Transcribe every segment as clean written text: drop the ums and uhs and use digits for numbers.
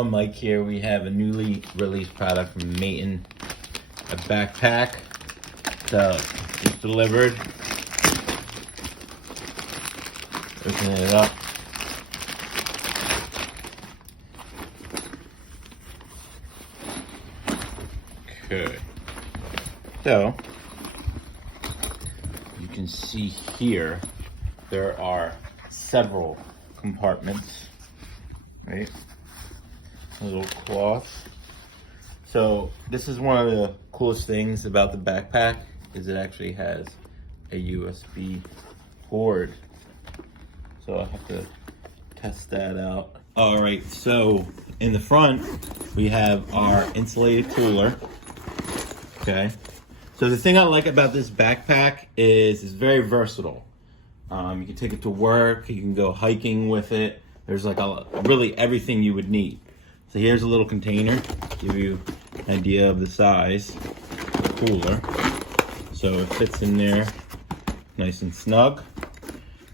everyone, Mike here. We have a newly released product from Matein, a backpack. So it's delivered. Open it up. Okay. So you can see here there are several compartments, right? Little cloths. So this is one of the coolest things about the backpack is it actually has a USB port. So I'll have to test that out. All right, so in the front we have our insulated cooler. Okay, so the thing I like about this backpack is it's very versatile. You can take it to work, you can go hiking with it. There's like really everything you would need. So here's a little container, give you an idea of the size of the cooler. So it fits in there nice and snug,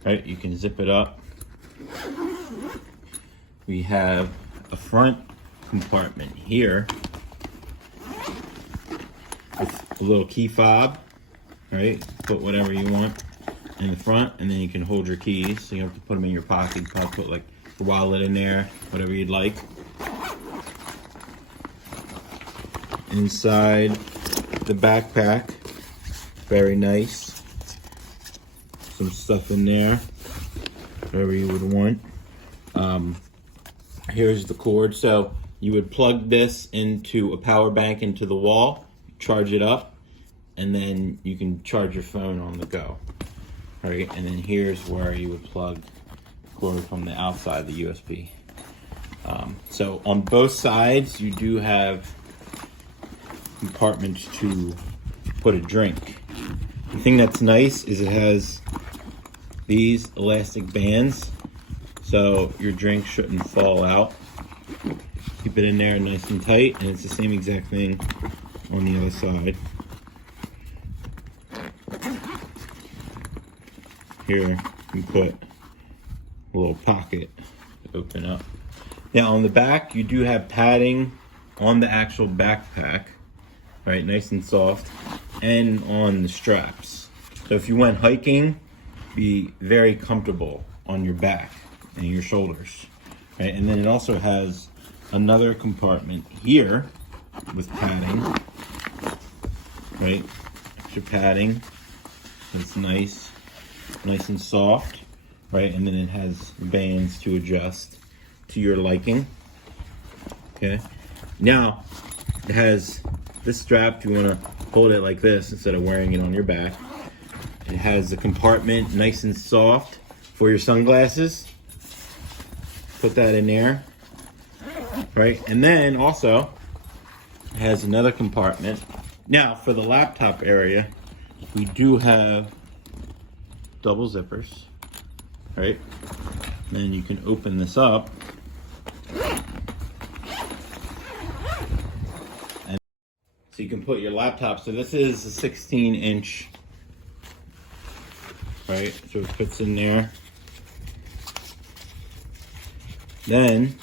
right? You can zip it up. We have a front compartment here with a little key fob, right? Put whatever you want in the front, and then you can hold your keys. So you don't have to put them in your pocket. You can put like your wallet in there, whatever you'd like. Inside the backpack, very nice. Some stuff in there, whatever you would want. Here's the cord. So you would plug this into a power bank into the wall, charge it up, and then you can charge your phone on the go. All right, and then here's where you would plug the cord from the outside, the USB. So on both sides, you do have compartments to put a drink. The thing that's nice is it has these elastic bands, so your drink shouldn't fall out. Keep it in there nice and tight, and it's the same exact thing on the other side. Here you can put a little pocket to open up. Now on the back, you do have padding on the actual backpack, right? Nice and soft, and on the straps. So if you went hiking, be very comfortable on your back and your shoulders, right? And then it also has another compartment here with padding, right? Extra padding. It's nice and soft, right? And then it has bands to adjust to your liking. Okay. Now it has this strap. You want to hold it like this instead of wearing it on your back. It has the compartment nice and soft for your sunglasses. Put that in there, right? And then also it has another compartment. Now for the laptop area, we do have double zippers, right? And then you can open this up, and so you can put your laptop. So this is a 16-inch, right? So it fits in there. Then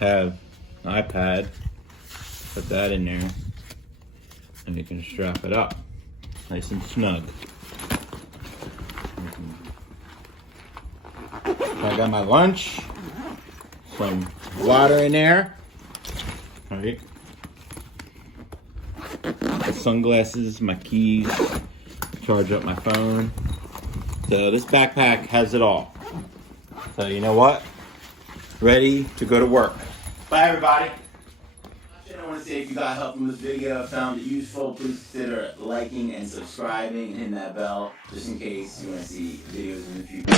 have an iPad, put that in there, and you can strap it up nice and snug. I got my lunch, some water in there, all right? My sunglasses, my keys, charge up my phone. So this backpack has it all. So you know what? Ready to go to work. Bye everybody. I want to say if you got help from this video, found it useful, please consider liking and subscribing and hitting that bell just in case you want to see videos in the future.